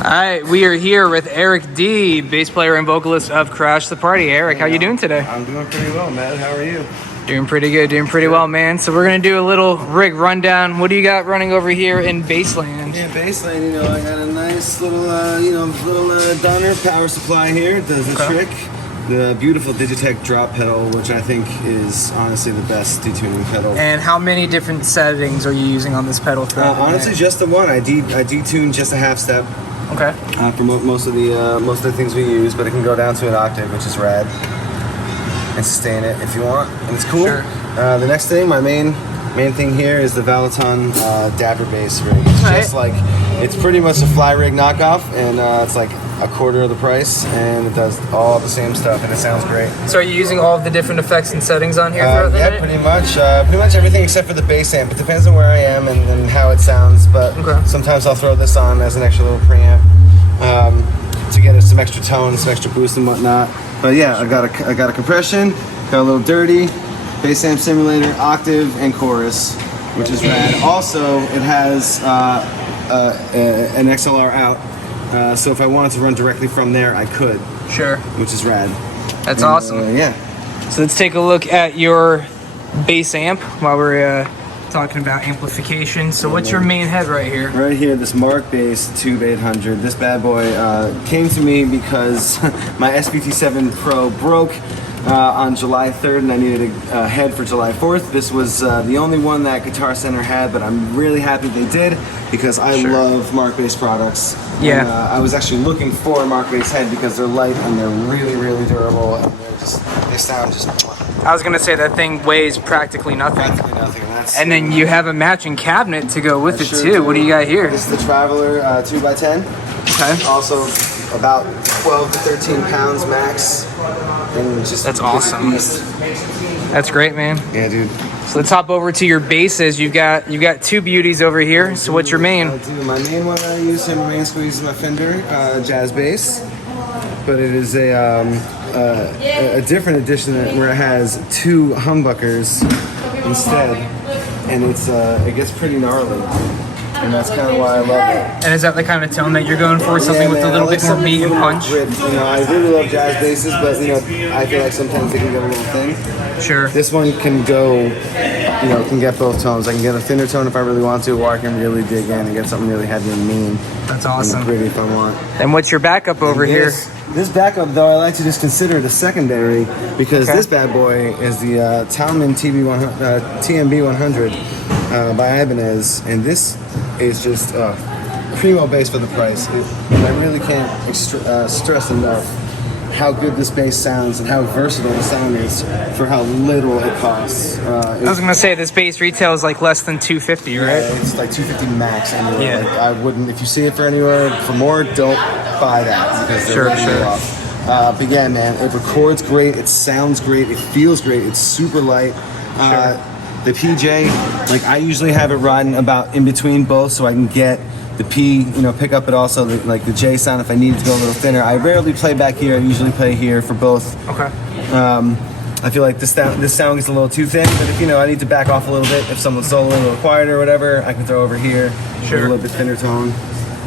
All right, we are here with Eric D, bass player and vocalist of Crash the Party. Eric, how you doing today? I'm doing pretty well, Matt. How are you? Doing pretty good, doing pretty well, man. So we're gonna do a little rig rundown. What do you got running over here in Bassland? Yeah, Bassland, you know, I got a nice little, Donner power supply here. It does the trick. The beautiful Digitech drop pedal, which I think is honestly the best detuning pedal. And how many different settings are you using on this pedal throughout the honestly, night? just the one. I detune just a half step. Okay. For most of the things we use, but it can go down to an octave, which is rad, and sustain it if you want, and it's cool. Sure. The next thing, my main thing here is the Valaton Dapper bass rig. It's just like, it's pretty much a fly rig knockoff, and it's like a quarter of the price, and it does all the same stuff, and it sounds great. So are you using all of the different effects and settings on here throughout the night? Yeah, pretty much everything except for the bass amp. It depends on where I am and how it sounds, but sometimes I'll throw this on as an extra little preamp to get some extra tone, some extra boost and whatnot. But yeah, I got a compression, got a little dirty, bass amp simulator, octave, and chorus, which is rad. Also, it has an XLR out. So if I wanted to run directly from there, I could. Sure. Which is rad. That's awesome. Yeah. So let's take a look at your bass amp while we're talking about amplification. So what's your main head right here? Right here, this Mark Bass Tube 800. This bad boy came to me because my SBT7 Pro broke on July 3rd, and I needed a head for July 4th. This was the only one that Guitar Center had, but I'm really happy they did because I love Mark Bass products. Yeah. And, I was actually looking for a Mark Bass head because they're light and they're really, really durable, and they sound just. I was gonna say that thing weighs practically nothing. Practically nothing. And then you have a matching cabinet to go with it too. What do you got here? This is the Traveler 2x10. Okay. Also about 12 to 13 pounds max. And just that's awesome. Beast. That's great, man. Yeah, dude. So let's hop over to your basses. You got two beauties over here. So what's your main? My main one I use, my main squeeze is my Fender jazz bass, but it is a different edition where it has two humbuckers instead, and it gets pretty gnarly. And that's kind of why I love it. And is that the kind of tone that you're going for? Something with a little bit more meat and punch? You know, I really love jazz basses, but you know, I feel like sometimes they can get a little thin. Sure. This one can go, you know, can get both tones. I can get a thinner tone if I really want to, or I can really dig in and get something really heavy and mean. That's awesome. And pretty if I want. And what's your backup over here? This backup, though, I like to just consider it a secondary because this bad boy is the Talman TMB 100 by Ibanez, and this is just primo bass for the price. And I really can't stress enough how good this bass sounds and how versatile the sound is for how little it costs. I was gonna say this bass retails like less than $250, right? Yeah, it's like $250 max anywhere. Yeah. Like, I wouldn't, if you see it for anywhere for more, don't buy that because they're really off. But yeah, man, it records great, it sounds great, it feels great, it's super light. The PJ, like I usually have it riding about in between both, so I can get the P, you know, pick up it also, like the J sound if I need to go a little thinner. I rarely play back here. I usually play here for both. Okay. I feel like this sound gets a little too thin, but if you know I need to back off a little bit, if someone's soloing a little quieter or whatever, I can throw over here. A little bit thinner tone.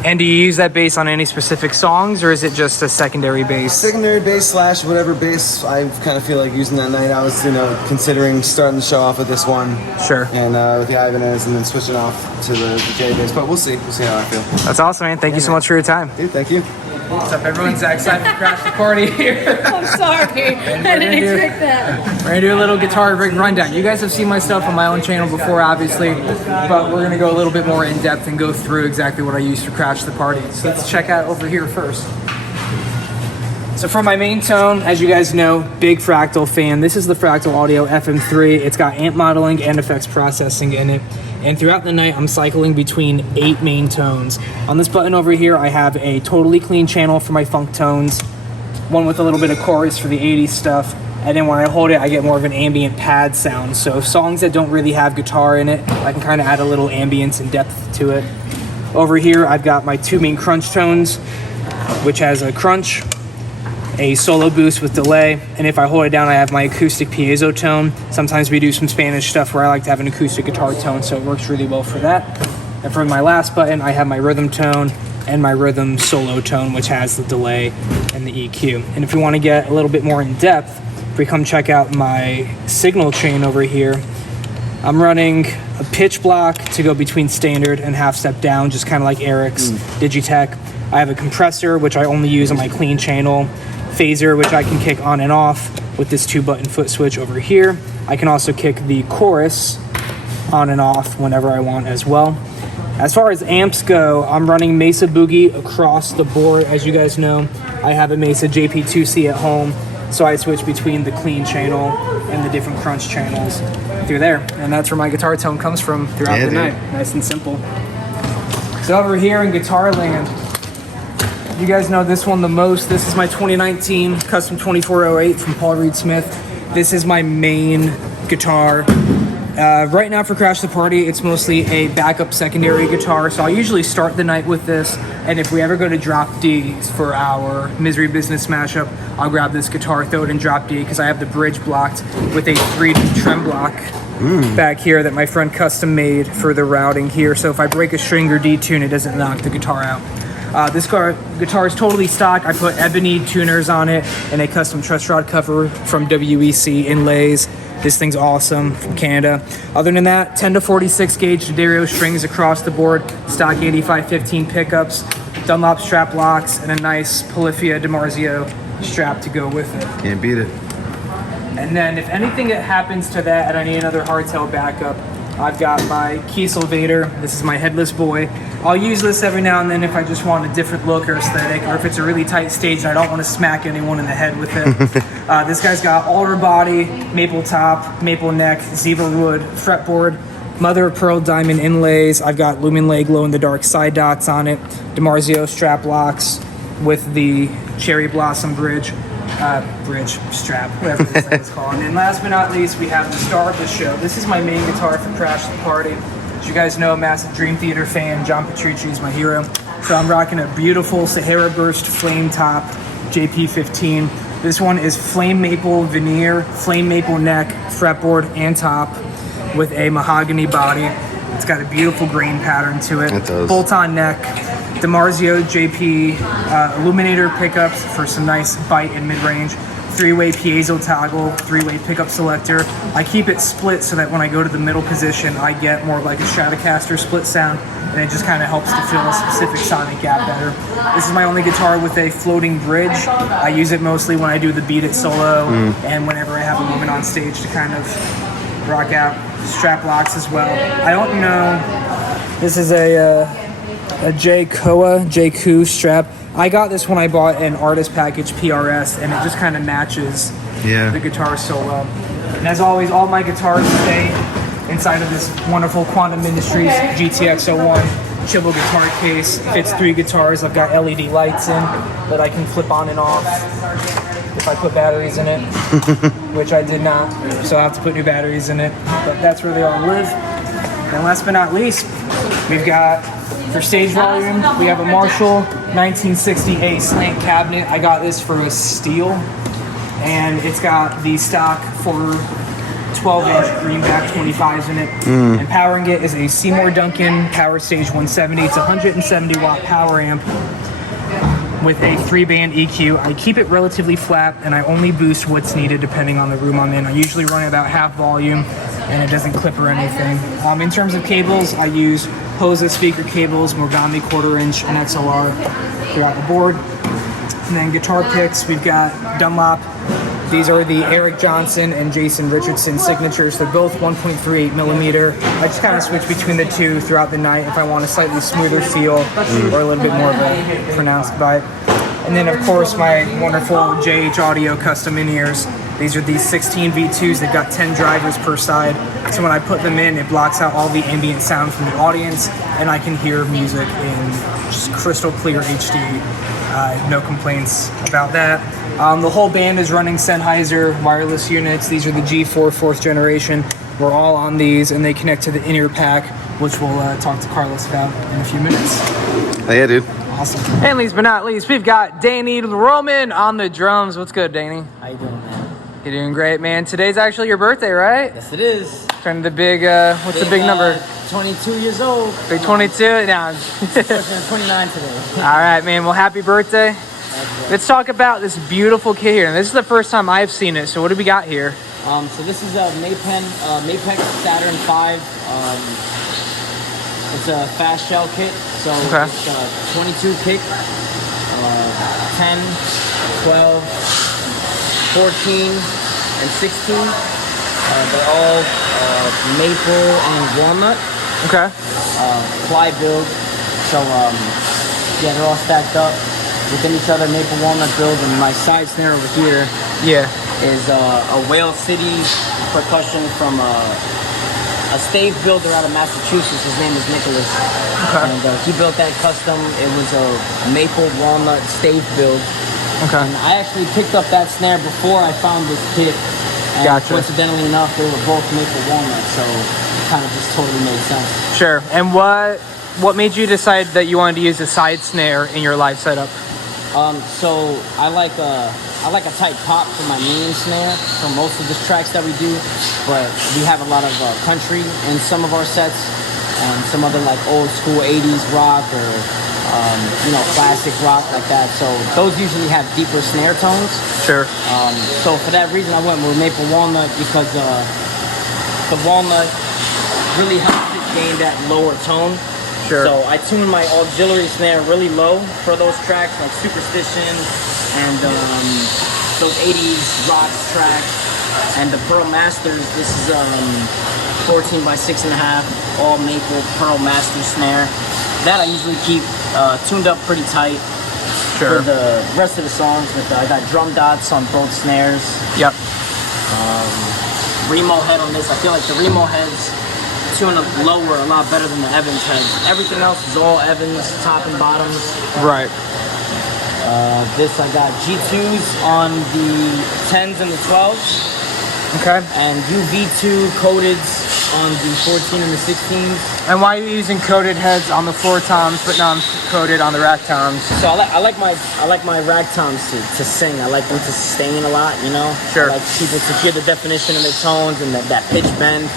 And do you use that bass on any specific songs, or is it just a secondary bass? Secondary bass / whatever bass I kind of feel like using that night. I was, you know, considering starting the show off with this one. Sure. And with the Ibanez, and then switching off to the J bass. But we'll see. We'll see how I feel. That's awesome, man. Thank you so much for your time. Dude, thank you. What's up, everyone? Zach Seif from Crash the Party here. I'm sorry. I didn't expect that. We're gonna do a little guitar rig rundown. You guys have seen my stuff on my own channel before, obviously, but we're gonna go a little bit more in depth and go through exactly what I use for Crash the Party. So let's check out over here first. So for my main tone, as you guys know, big Fractal fan. This is the Fractal Audio FM3. It's got amp modeling and effects processing in it. And throughout the night, I'm cycling between 8 main tones. On this button over here, I have a totally clean channel for my funk tones, one with a little bit of chorus for the 80s stuff, and then when I hold it, I get more of an ambient pad sound. So songs that don't really have guitar in it, I can kind of add a little ambience and depth to it. Over here, I've got my 2 main crunch tones, which has a crunch, a solo boost with delay, and if I hold it down, I have my acoustic piezo tone. Sometimes we do some Spanish stuff where I like to have an acoustic guitar tone, so it works really well for that. And for my last button, I have my rhythm tone, and my rhythm solo tone, which has the delay and the EQ. And if you want to get a little bit more in depth, if we come check out my signal chain over here, I'm running a pitch block to go between standard and half step down, just kind of like Eric's Digitech. I have a compressor, which I only use on my clean channel, phaser, which I can kick on and off with this 2-button foot switch over here. I can also kick the chorus on and off whenever I want as well. As far as amps go, I'm running Mesa Boogie across the board. As you guys know, I have a Mesa JP2C at home, so I switch between the clean channel and the different crunch channels through there. And that's where my guitar tone comes from throughout the night. Nice and simple. So over here in Guitar Land, you guys know this one the most. This is my 2019 Custom 2408 from Paul Reed Smith. This is my main guitar. Right now for Crash the Party, it's mostly a backup secondary guitar, so I'll usually start the night with this, and if we ever go to drop D for our Misery Business mashup, I'll grab this guitar, throw it in drop D, because I have the bridge blocked with a 3D trem block back here that my friend custom made for the routing here, so if I break a string or detune, it doesn't knock the guitar out. This guitar is totally stock. I put ebony tuners on it and a custom truss rod cover from WEC inlays. This thing's awesome from Canada. Other than that, 10 to 46 gauge D'Addario strings across the board, stock 8515 pickups, Dunlop strap locks, and a nice Polyphia DiMarzio strap to go with it. Can't beat it. And then if anything that happens to that and I need another hardtail backup, I've got my Kiesel Vader. This is my headless boy. I'll use this every now and then if I just want a different look or aesthetic, or if it's a really tight stage and I don't want to smack anyone in the head with it. This guy's got alder body, maple top, maple neck, zebra wood, fretboard, mother of pearl diamond inlays. I've got lumen leg glow in the dark side dots on it, DiMarzio strap locks with the cherry blossom bridge strap, whatever this thing is called. And last but not least, we have the star of the show. This is my main guitar for Crash the Party. As you guys know, massive Dream Theater fan. John Petrucci is my hero. So I'm rocking a beautiful Sahara Burst flame top JP15. This one is flame maple veneer, flame maple neck, fretboard, and top with a mahogany body. It's got a beautiful grain pattern to it. It does. Bolt-on neck. DiMarzio JP illuminator pickups for some nice bite and mid-range. 3-way piezo toggle, 3-way pickup selector. I keep it split so that when I go to the middle position, I get more like a Stratocaster split sound, and it just kind of helps to fill a specific sonic gap better. This is my only guitar with a floating bridge. I use it mostly when I do the Beat It solo and whenever I have a woman on stage to kind of rock out. Strap locks as well. I don't know. This is a J Koo strap. I got this when I bought an artist package PRS, and it just kind of matches the guitar so well. And as always, all my guitars stay inside of this wonderful Quantum Industries GTX-01 Chibo guitar case. Fits 3 guitars. I've got LED lights in that I can flip on and off if I put batteries in it, which I did not, so I have to put new batteries in it. But that's where they all live. And last but not least, we've got, for stage volume, we have a Marshall 1968 slant cabinet. I got this for a steal, and it's got the stock for 12-inch greenback 25s in it. And powering it is a Seymour Duncan Power Stage 170. It's a 170 watt power amp with a 3-band EQ. I keep it relatively flat, and I only boost what's needed depending on the room I'm in. I usually run about half volume, and it doesn't clip or anything. In terms of cables, I use Hosa speaker cables, Mogami 1/4-inch, and XLR throughout the board. And then guitar picks, we've got Dunlop. These are the Eric Johnson and Jason Richardson signatures. They're both 1.38 millimeter. I just kind of switch between the two throughout the night if I want a slightly smoother feel or a little bit more of a pronounced bite. And then, of course, my wonderful JH Audio custom in-ears. These are these 16 V2s. They've got 10 drivers per side. So when I put them in, it blocks out all the ambient sound from the audience, and I can hear music in just crystal clear HD. No complaints about that. The whole band is running Sennheiser wireless units. These are the G4 4th generation. We're all on these, and they connect to the in-ear pack, which we'll talk to Carlos about in a few minutes. Oh, yeah, dude. Awesome. And last but not least, we've got Danny Roman on the drums. What's good, Danny? How you doing, man? You're doing great, man. Today's actually your birthday, right? Yes, it is. Turning the big, what's the big number? 22 years old. Big 22? No. 29 today. All right, man. Well, happy birthday. Let's talk about this beautiful kit here. And this is the first time I've seen it. So what do we got here? So this is a Mapex Saturn V. It's a fast shell kit. So it's 22 kick, 10, 12, 14, and 16. They're all maple and walnut. Okay. Ply build. So yeah, they're all stacked up within each other. Maple walnut build, and my side snare over here. Yeah. Is a Whale City percussion from a stave builder out of Massachusetts. His name is Nicholas. Okay. And he built that custom. It was a maple walnut stave build. Okay. And I actually picked up that snare before I found this kit. And Gotcha. coincidentally enough, they were both maple walnut, so it kind of just totally made sense. Sure. And what made you decide that you wanted to use a side snare in your live setup? So I like a tight pop for my main snare for most of the tracks that we do, but we have a lot of country in some of our sets and some other like old school 80s rock or classic rock like that. So those usually have deeper snare tones. Sure. So for that reason I went with maple walnut because the walnut really helps it gain that lower tone. Sure. So I tune my auxiliary snare really low for those tracks like Superstition and those 80s rock tracks. And the Pearl Masters, this is 14 by 6.5, all maple Pearl Master snare. That I usually keep tuned up pretty tight. Sure. For the rest of the songs, I got drum dots on both snares. Yep. Remo head on this. I feel like the Remo heads tune up lower a lot better than the Evans heads. Everything else is all Evans, top and bottoms. Right. This I got G2s on the 10s and the 12s. Okay. And UV2 coated on the 14 and the 16s. And why are you using coated heads on the floor toms but non-coated on the rack toms? So I like my rack toms to sing. I like them to sustain a lot, you know? Sure. I like people to hear the definition of their tones and that pitch bend.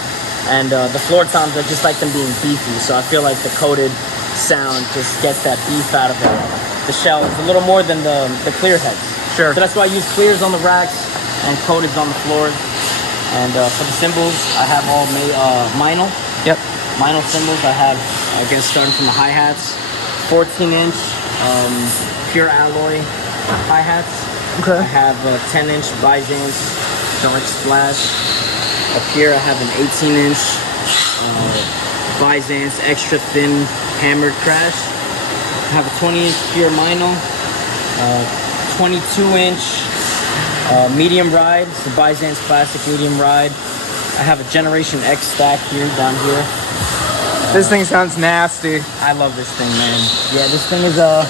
And the floor toms, I just like them being beefy. So I feel like the coated sound just gets that beef out of the shell. It's a little more than the clear heads. Sure. So that's why I use clears on the racks and coateds on the floor. And for the cymbals, I have all Meinl. Yep. Meinl cymbals. I have, I guess, starting from the hi-hats, 14-inch pure alloy hi-hats. Okay. I have 10-inch Byzance dark splash. Up here, I have an 18-inch Byzance extra thin hammered crash. I have a 20-inch pure Meinl, 22-inch medium ride, it's the Byzance Classic medium ride. I have a Generation X stack here, down here. This thing sounds nasty. I love this thing, man. Yeah, this thing is I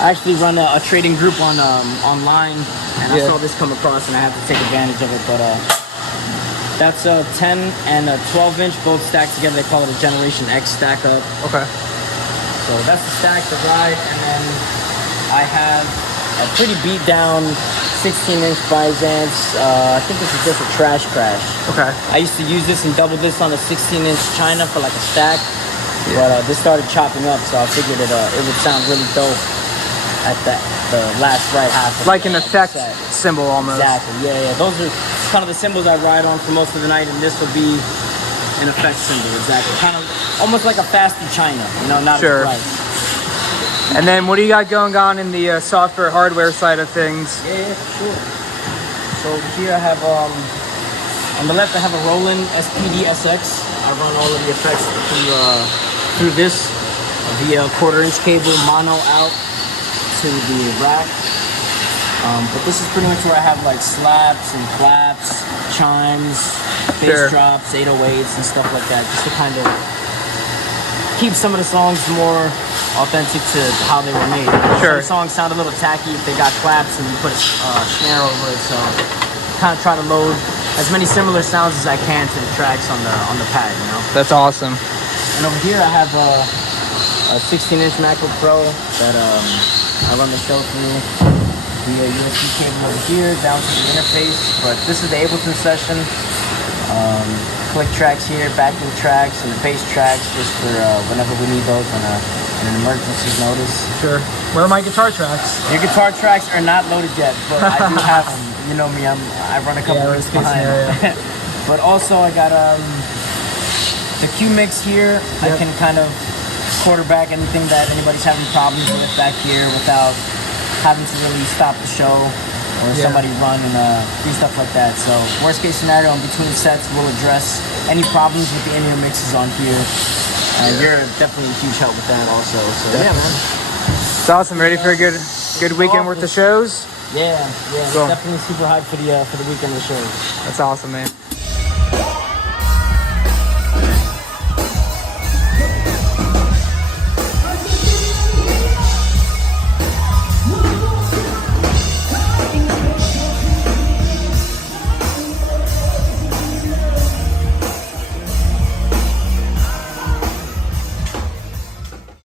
actually run a trading group on online, and I saw this come across, and I had to take advantage of it. But that's a 10 and a 12-inch, both stacked together. They call it a Generation X stack up. Okay. So that's the stack, the ride, and then I have a pretty beat down 16-inch Byzance. I think this is just a trash crash. Okay. I used to use this and double this on a 16-inch China for like a stack, but this started chopping up, so I figured it would sound really dope at the last right half. Like an effect symbol almost. Exactly. Yeah. Those are kind of the symbols I ride on for most of the night, and this will be an effect symbol. Exactly. Kind of almost like a fasty China, you know, not Sure. as bright. And then what do you got going on in the software hardware side of things? Yeah, for sure. So over here I have, on the left I have a Roland SPD SX. I run all of the effects through this via 1/4-inch cable mono out to the rack. But this is pretty much where I have like slaps and claps, chimes, bass drops, 808s and stuff like that, just to kind of keep some of the songs more authentic to how they were made. Sure. Some songs sound a little tacky if they got claps and you put a snare over it, so kind of try to load as many similar sounds as I can to the tracks on the pad, you know? That's awesome. And over here I have a 16-inch MacBook Pro that I run the show through. the USB cable over here down to the interface. But this is the Ableton session. Click tracks here, backing tracks, and the bass tracks just for whenever we need those on an emergency notice. Sure. Where are my guitar tracks? Your guitar tracks are not loaded yet, but I do have them. You know me, I run a couple weeks behind. But also I got the Q mix here. I can kind of quarterback anything that anybody's having problems with back here without having to really stop the show or somebody run and do stuff like that. So worst case scenario, in between sets, we'll address any problems with the in-ear mixes on here. You're definitely a huge help with that also. So yeah, man. It's awesome. Ready for a good weekend worth of shows? Yeah, Cool. definitely super hyped for the weekend of the shows. That's awesome, man.